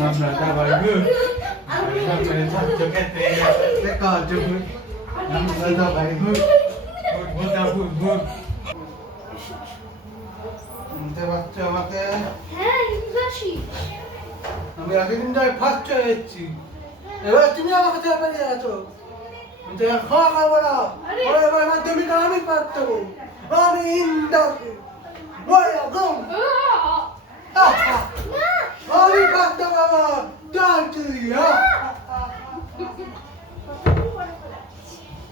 আমরা আমরা আমরা শুনতে পাচ্ছ আমাকে আমি ফার্স্ট হয়ে এসেছি এবার তুমি আমাকে চাপে দিয়ে আছো আমি তো খাওয়া খাব না ওরে এবার মাধ্যমিক আমি পাস আমি ইন্দাকে ওই পাস করব ডান্টি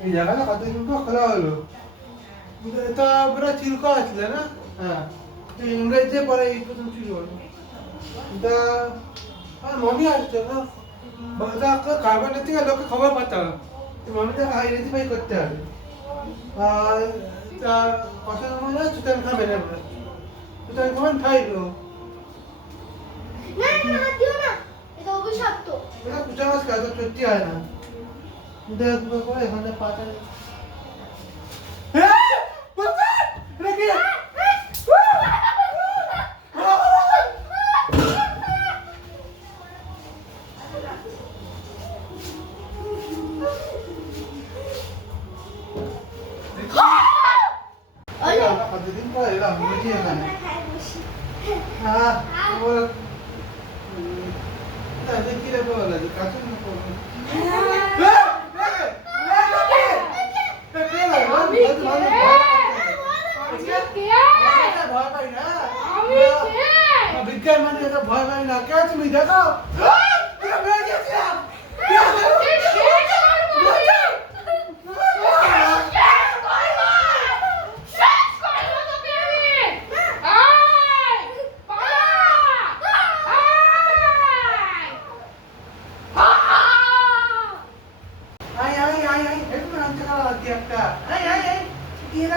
এই জায়গাটা কতদিন পর খোলা হলো এটা পুরো চিলকা আসলে না হ্যাঁ ইংরেজিতে পরে এই প্রথম শুরু হলো এটা মমি আসছে না কার্বনের থেকে লোকে খবর পাতাম মমিটা আইডেন্টিফাই করতে হবে আর তা কথা মনে হয় তুতান খাবেন আমরা তুতান খাবেন খাইলো না না হাত দিও না এটা অভিশপ্ত এটা কুচা মাছ তো সত্যি হয় না দেখ বাবা এখানে পাতা হ্যাঁ কতদিন পর এলাম বুঝি এখানে হ্যাঁ তাদের কি রে বলা যে কাছে না করবে আমি কে আমি কে আমি কে বিজ্ঞান মানে ভয় পাই না কে তুমি দেখো তোকে শেষ করব শেষ করব শেষ করব তোকে আমি আয় পালা আয় আয় আই আই আই আই একটু নামতে গেল আজকে একটা আই আই আই কি লাগে গেল আই আই আই এই এই আমাদের মেয়ে না নতুন জন্ম হয়ে গেছে ও হ্যাঁ দেখতাম তো বাবা দেখি নদী যাবে মনে হচ্ছে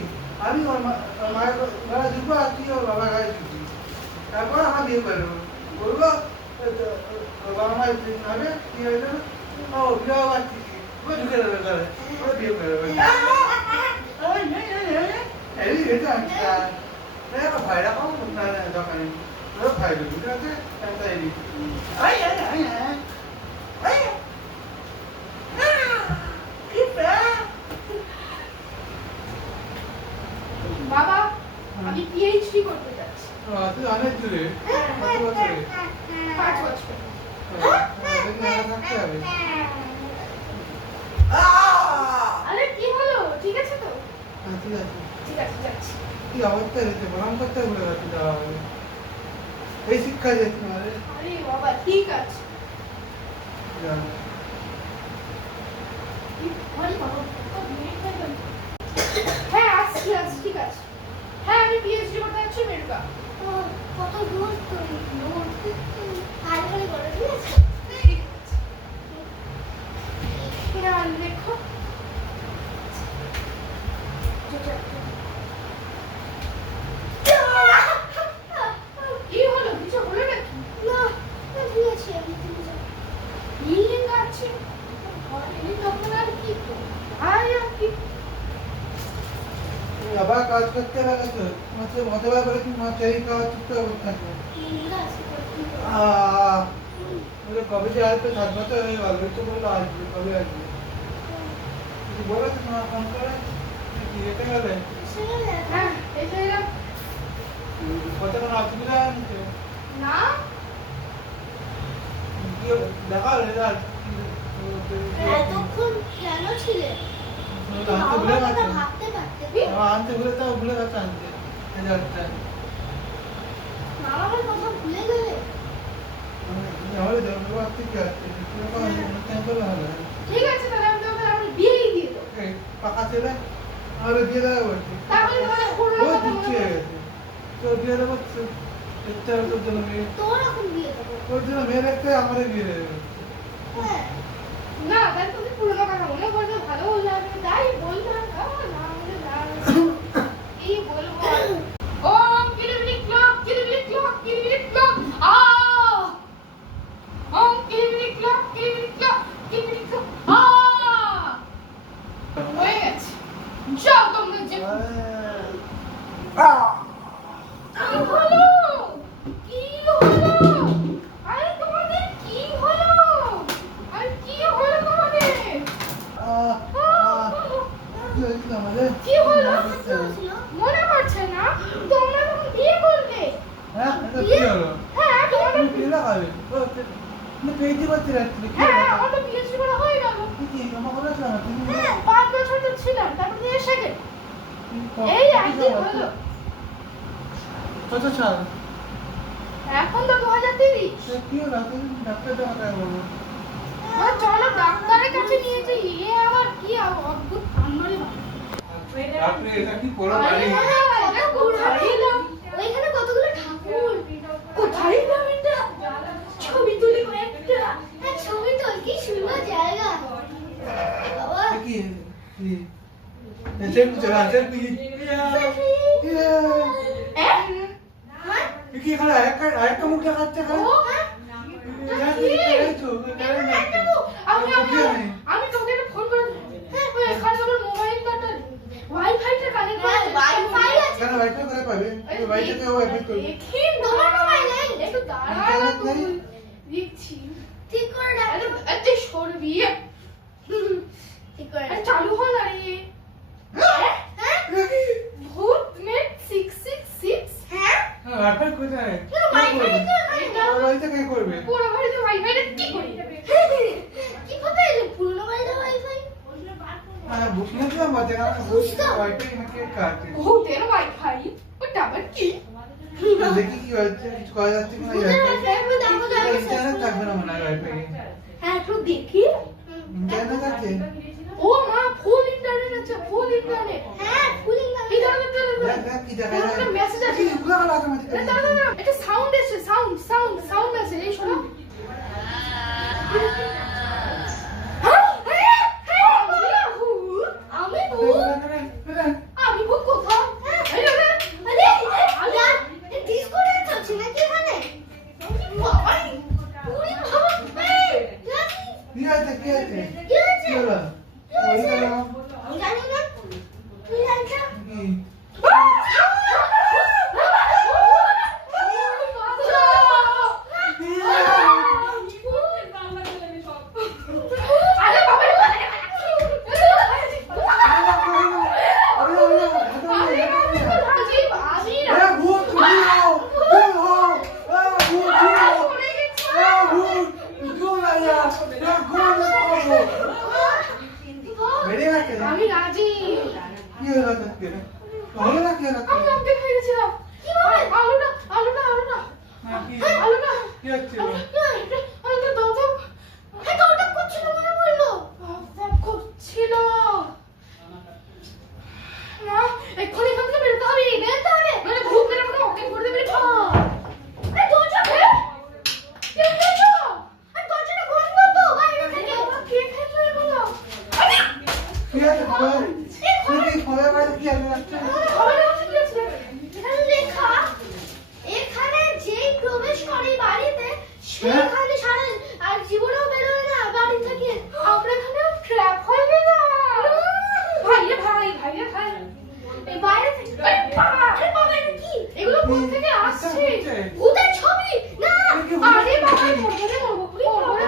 আমি মায়ের ঘরে ঢুকবো আর তুই ওর বাবার ঘরে ঢুকবি তারপর আমার বিয়ে করে বলব বাবা মায়ের হবে কি হয়েছে ও বিবাহ বাড়ছি ও ঢুকে দেবে ঘরে ও বিয়ে করে দেবে ভাইরা না দোকানে ভাই ঠিক আছে তাই দিই আই আই আই আই আই কি প্যার বাবা আমি পিএইচডি করতে যাচ্ছি হলো? ঠিক ঠিক আছে হয়ে। হ্যাঁ আসছি আসছি, ঠিক আছে। হ্যাঁ আমি পিএইচডি করতে যাচ্ছি মেরুকা কত দূর দূর আর খালি বড় ঠিক আছে হ্যাঁ লেখো কি হলো কিছু হলো নাকি না না দিয়েছি আমি তুমি যাও। বিল্ডিং আছে ঘরে তখন আর কি ভাই আর কি আবার কাজ করতে লাগেছো তোমার মতে বার করে তুমি এই কাজ করতে থাকবে তো, কি করব? আহ, বলে কবে যে আসবে সাত বছর হয়ে গেল তো বলল আসবে কবে আসবে। কিছু বলেছে তোমার ফোন করে কি যেতে গেলে? হ্যাঁ কত কোনো অসুবিধা হয়েছে না কি দেখাও রেজাল্ট এতক্ষণ কেন ছিলে? আনতে ভুলে গেছে আনতে রেজাল্টটা কথা ভুলে গেলে তাহলে দেবো পাকা ছেলে বিয়ে বলছে তাহলে। গেছে তোর জন্য মেয়ে জন্য মেয়ে দেখতে আমাদের বিয়ে না তাহলে তুমি পুরোনো কথা বলো করবে ভালো লাগবে তাই বললাম না। এই একদিন হলো কত সাল? এখন তো দু হাজার তিরিশ তো কি হলো? ডাক্তার দেখাতে বলো। চলো ডাক্তারের কাছে নিয়ে যাই এ আবার কি অদ্ভুত কান্নারে আপনি এটা কি করো বাড়ি? হ্যাঁ, এটা কোথায় এলাম? ওইখানে কতগুলো ঠাকুর কোথায় এলাম এটা? ছবি তুলি কয়েকটা। হ্যাঁ ছবি তোল কি সুন্দর জায়গা বাবা এ কি? কি? এ selfie চলো, selfie। এ কি এখানে আরেকটা- আরেকটা মুখ দেখাচ্ছে হ্যাঁ? হ্যাঁ? একটা মুখ। আমি- তোকে ফোন করে হ্যাঁ, এখানে আমার মোবাইলটা ওয়াইফাইটা কানেক্ট Wi-Fi আছে। কেন Wi-Fi করে পাবে? ওই Wi-Fi করবে। দেখি তোমার মোবাইল একটু দাঁড়া নেই? দেখছি ঠিক করে ডাক আরে আরে সরবি ঠিক করে চালু হল না রে হ্যাঁ এ কি? ভূত নেট সিক্স সিক্স সিক্স হ্যাঁ হ্যাঁ, Wi-Fi কোথায়? বাড়িতে কে করবে? পুরো বাড়িতে কি করি কি বাড়িতে ওয়াইফাই হ্যাঁ, বুঝলাম বাজে না, বুঝতাম। নাকি কাটে। ভূতের ওয়াইফাই ওটা আবার কি দেখি কি হচ্ছে, কিছু করা যাচ্ছে কিনা বুঝতে Wi-Fi? পারছি, একবার দেখো তো আমি ইন্টারনেট থাকবে না মনে হয় হ্যাঁ একটু দেখি। ইন্টারনেট? ও মা ফুল ইন্টারনেট আছে ফুল ইন্টারনেট হ্যাঁ ফুলিং দেখ কি দেখা যায়। একটা message আছে। কি, ওগুলো একটা সাউন্ড এসেছে সাউন্ড সাউন্ড সাউন্ড মেসেজ এই শোনো। হ্যাঁ, হ্যাঁ, হ্যাঁ, আমি ভূত, আমি ভূত দেখ, দেখ, দেখ, দেখ। আমি ভূত কোথাও এই রে, আরে ইয়ার ডিসকো ডান্স হচ্ছে নাকি এখানে বাবাই, ওরে বাবা, এই, কি আছে, কি আছে? কি হয়েছে কি হলো? ওই গেল। আমি জানি না তুই জানিস না? কি? আরে, আরে, আরে, আরে, এ, ভূত, ভূত, ভূত, ভূত, এ, ভূত, ভূত, এ, ভূত, ভূত, আইয়া, এ, ভূত, ভূত। বেরিয়ে গেছে? আমি রাজি কি হলো তোকে? হলো না কি হলো তোর? আমি অজ্ঞান হয়ে গেছিলাম কীভাবে আলুটা আলুটা আলুটা হ্যাঁ, কি? আলুটা কি হচ্ছিল? আলুটা দমদম হ্যাঁ তো ওটা করছিল মনে পড়ল দমদম করছিল না এক্ষুনি এখান থেকে বেরোতে হবে বেরোতে হবে মানে ভূত মেরে আমাকে অজ্ঞান করে দেবে রে আরে দরজা এ? কে খেলো? আরে দরজাটা বন্ধ তো বাইরে থেকে কে খেলো এগুলো? আরে! কি আছে খবর? তুই কি এখানে যেই প্রবেশ করে বাড়িতে সেখানে সারা আর জীবনেও বেরোয় না বাড়ি থেকে আমরা এখানে ট্র্যাপ হয়ে গেলাম ভাইরে ভাই ভাইরে ভাই এই বাইরে থেকে আরে বাবা! কি এগুলো কোথা থেকে আসছে ভূতের ছবি না বাবা? মরবো?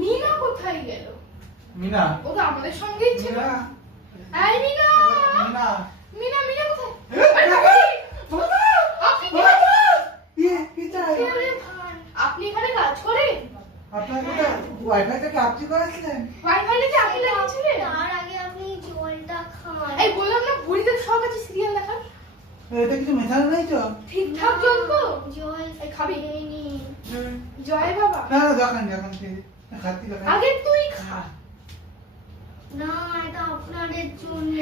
মিনা কোথায় গেল মিনা ও তো আমাদের সঙ্গেই ছিল মিনা এই মিনা! মিনা। মিনা মিনা কোথায়? বাবা! বাবা! আপনি বাবা! কি কি চাই আপনি এখানে কাজ করেন? আপনাকে তো ওয়াইফাই থেকে আপনি করেছিলেন? ওয়াইফাই নাকি আপনি লাগিয়েছিলেন? তার আগে আপনি জলটা খান। এই বললাম না বুড়িদের শখ আছে সিরিয়াল দেখার? এটা কিছু মেশানো নাই তো? ঠিকঠাক চলতো জল খাবি? জয় বাবা। না না দোকান দোকান খাতি আগে তুই খা। না এটা আপনাদের জন্য।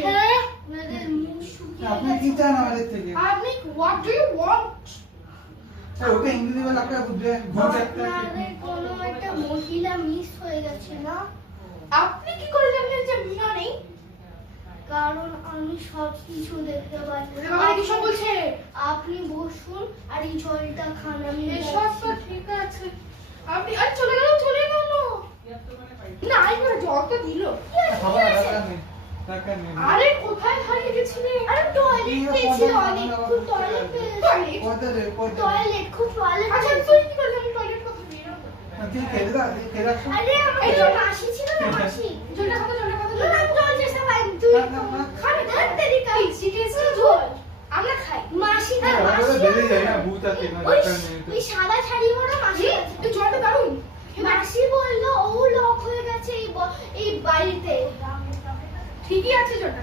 আপনাদের মুখ শুকিয়ে আপনি কি চান আমাদের থেকে? আপনি what do you want okay ইংরেজি বলে আপনাকে বুঝবে ভূত একটা কোনো একটা মহিলা মিস হয়ে গেছে না? আপনি কি করে জানলেন যে মিনা নেই? কারণ আমি সব কিছু দেখতে পাই। কি সব বলছে? আপনি বসুন আর এই জলটা খান আমি এসব তো ঠিক আছে। আপনি আর চলে গেল চলে গেল না একবার জল তো দিল খাবার দরকার নেই টাকা নেই আরে কোথায় হারিয়ে গেছিলে? আরে টয়লেট পেয়েছিল অনেক খুব টয়লেট পেয়েছিল টয়লেট পয়সা দে পয়সা দে টয়লেট খুব টয়লেট আচ্ছা তুই কি করলি? আমি টয়লেট কথা বেরো তুই খেলে দা তুই খেলে আরে আমার এই মাসি ছিল না মাসি? জলটা খাতো জলটা খাতো না আমি জল চেষ্টা পাই তুই না, না, না। খাবে ধর তেরি কাই সিরিয়াসলি জল। আমরা খাই। মাসি না হ্যাঁ, মাসি ওগুলো যায় না ভূত আছে। না ওই দরকার নেই তো। ওই সাদা শাড়ি পরা মাসি হুম, আছে। এই জলটা দারুণ মাসি বলল ও লক হয়ে গেছে এই ব- এই বাড়িতে ঠিকই আছে না